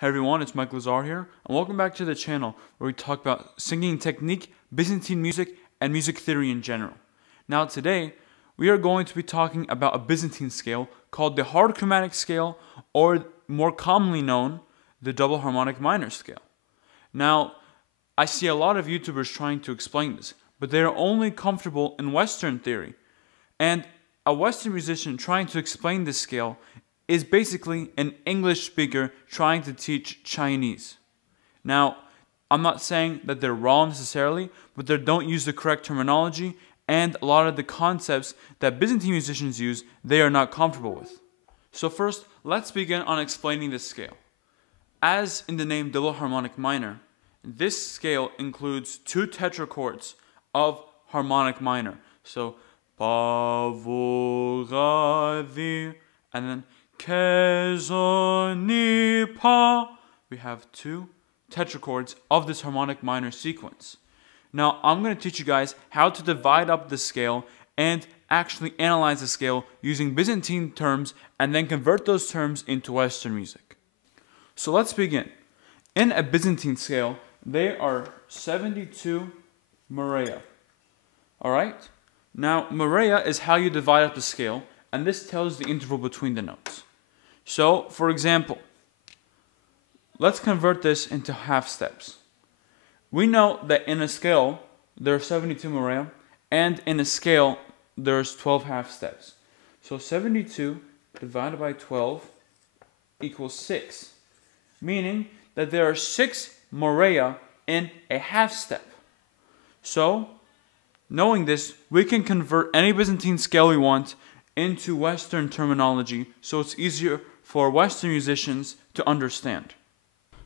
Hey everyone, it's Mike Lazar here, and welcome back to the channel where we talk about singing technique, Byzantine music, and music theory in general. Now today, we are going to be talking about a Byzantine scale called the hard chromatic scale, or more commonly known, the double harmonic minor scale. Now, I see a lot of YouTubers trying to explain this, but they are only comfortable in Western theory. And a Western musician trying to explain this scale is basically an English speaker trying to teach Chinese. Now, I'm not saying that they're wrong necessarily, but they don't use the correct terminology, and a lot of the concepts that Byzantine musicians use, they are not comfortable with. So first, let's begin on explaining this scale. As in the name double harmonic minor, this scale includes two tetrachords of harmonic minor. So, pa, vo, ra, di, and then ke, zo, ni, pa. We have two tetrachords of this harmonic minor sequence. Now, I'm going to teach you guys how to divide up the scale and actually analyze the scale using Byzantine terms and then convert those terms into Western music. So let's begin. In a Byzantine scale, there are 72 morea. Alright? Now, morea is how you divide up the scale, and this tells the interval between the notes. So, for example, let's convert this into half steps. We know that in a scale, there are 72 morea, and in a scale, there's 12 half steps. So 72 divided by 12 equals 6, meaning that there are 6 morea in a half step. So, knowing this, we can convert any Byzantine scale we want into Western terminology, so it's easier for Western musicians to understand.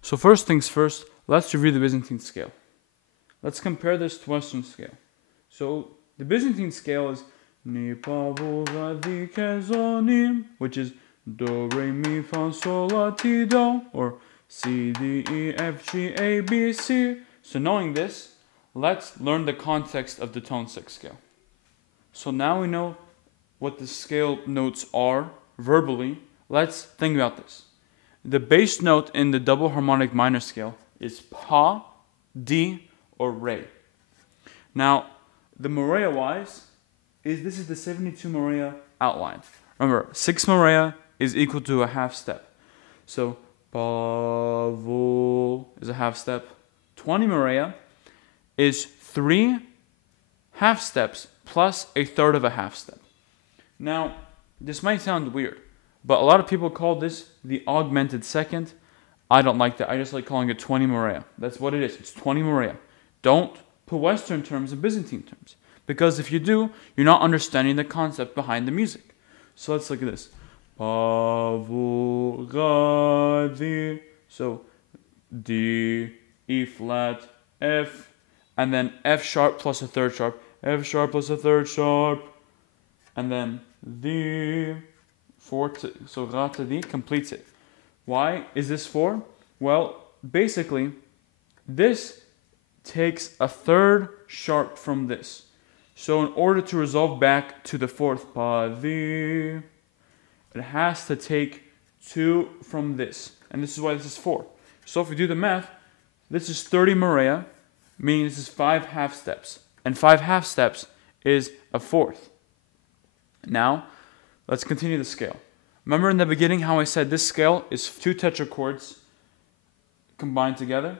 So first things first, let's review the Byzantine scale. Let's compare this to Western scale. So the Byzantine scale is ni, pa, vo, ra, di, ke, zo, ni, which is do, re, mi, fa, sol, la, ti, do, or C, D, E, F, G, A, B, C. So knowing this, let's learn the context of the tone 6 scale. So now we know what the scale notes are verbally. Let's think about this. The bass note in the double harmonic minor scale is pa, di, or re. Now, the morea wise, this is the 72 morea outline. Remember, 6 morea is equal to a half step. So, pa, vo is a half step. 20 morea is 3 half steps plus a third of a half step. Now, this might sound weird, but a lot of people call this the augmented second. I don't like that. I just like calling it 20 morea. That's what it is. It's 20 morea. Don't put Western terms in Byzantine terms, because if you do, you're not understanding the concept behind the music. So let's look at this. Pa, vo, ra, di. So D, E flat, F, and then F sharp plus a third sharp, F sharp plus a third sharp, and then D, so ra to di completes it. Why is this for? Well, basically, this takes a third sharp from this. So in order to resolve back to the fourth pa, di, it has to take 2 from this. And this is why this is 4. So if we do the math, this is 30 morea, meaning this is 5 half steps. And 5 half steps is a fourth. Now, let's continue the scale. Remember in the beginning how I said this scale is 2 tetrachords combined together?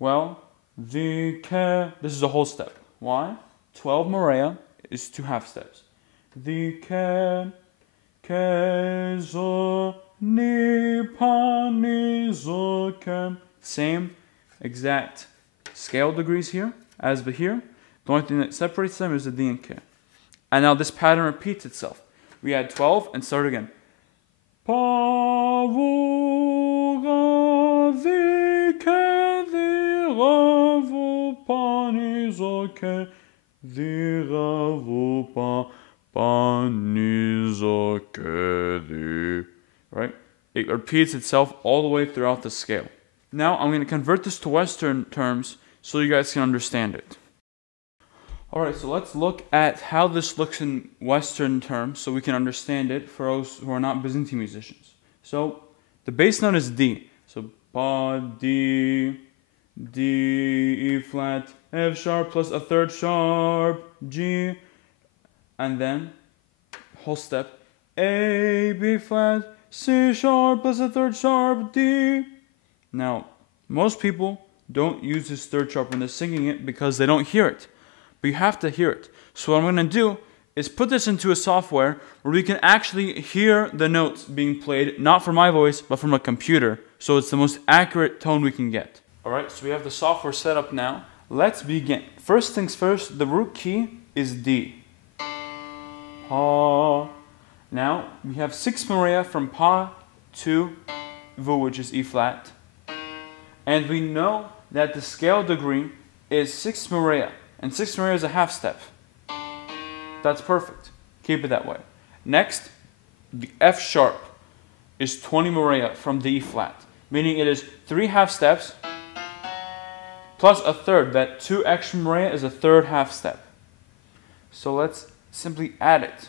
Well, the ke, this is a whole step. Why? 12 morea is 2 half steps. The ke, zo, ni, pa, ni, zo, ke. Same exact scale degrees here as the here. The only thing that separates them is the di and ke. And now this pattern repeats itself. We add 12 and start again. Pa, vo, ra, di, ke, di, ra, vo, pa, ni, zo, ke, di, ra, vo, pa, ni, zo, ke, di. Right? It repeats itself all the way throughout the scale. Now I'm going to convert this to Western terms so you guys can understand it. Alright, so let's look at how this looks in Western terms so we can understand it for those who are not Byzantine musicians. So the bass note is D. So Pa, D, D, E flat, F sharp plus a third sharp, G, and then whole step, A, B flat, C sharp plus a third sharp, D. Now, most people don't use this third sharp when they're singing it because they don't hear it. But you have to hear it. So what I'm going to do is put this into a software where we can actually hear the notes being played, not from my voice, but from a computer. So it's the most accurate tone we can get. Alright, so we have the software set up now. Let's begin. First things first, the root key is D. Pa. Now, we have 6 Maria from Pa to V, which is E flat. And we know that the scale degree is 6 Maria. And 6 Maria is a half step. That's perfect. Keep it that way. Next, the F sharp is 20 Maria from the E flat. Meaning it is 3 half steps plus a third. That 2 extra Maria is a third half step. So let's simply add it.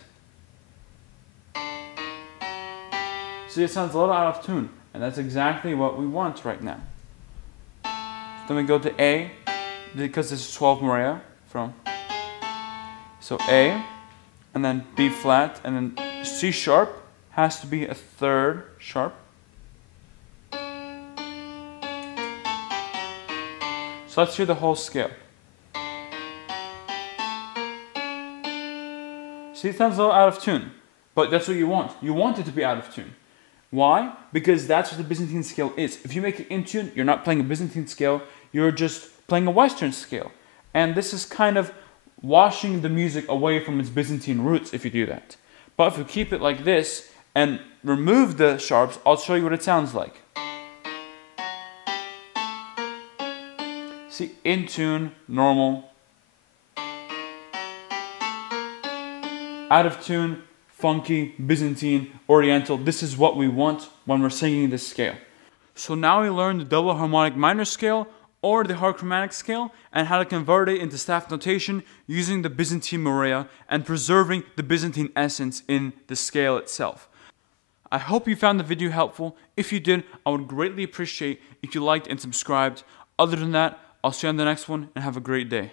See, it sounds a little out of tune. And that's exactly what we want right now. Then we go to A, because this is 12 Maria from. So A, and then B flat, and then C sharp has to be a third sharp. So let's hear the whole scale. See, it sounds a little out of tune, but that's what you want. You want it to be out of tune. Why? Because that's what the Byzantine scale is. If you make it in tune, you're not playing a Byzantine scale, you're just playing a Western scale. And this is kind of washing the music away from its Byzantine roots if you do that. But if you keep it like this and remove the sharps, I'll show you what it sounds like. See, in tune, normal. Out of tune, funky, Byzantine, Oriental. This is what we want when we're singing this scale. So now we learned the double harmonic minor scale or the hard chromatic scale and how to convert it into staff notation using the Byzantine Maria and preserving the Byzantine essence in the scale itself. I hope you found the video helpful. If you did, I would greatly appreciate if you liked and subscribed. Other than that, I'll see you on the next one and have a great day.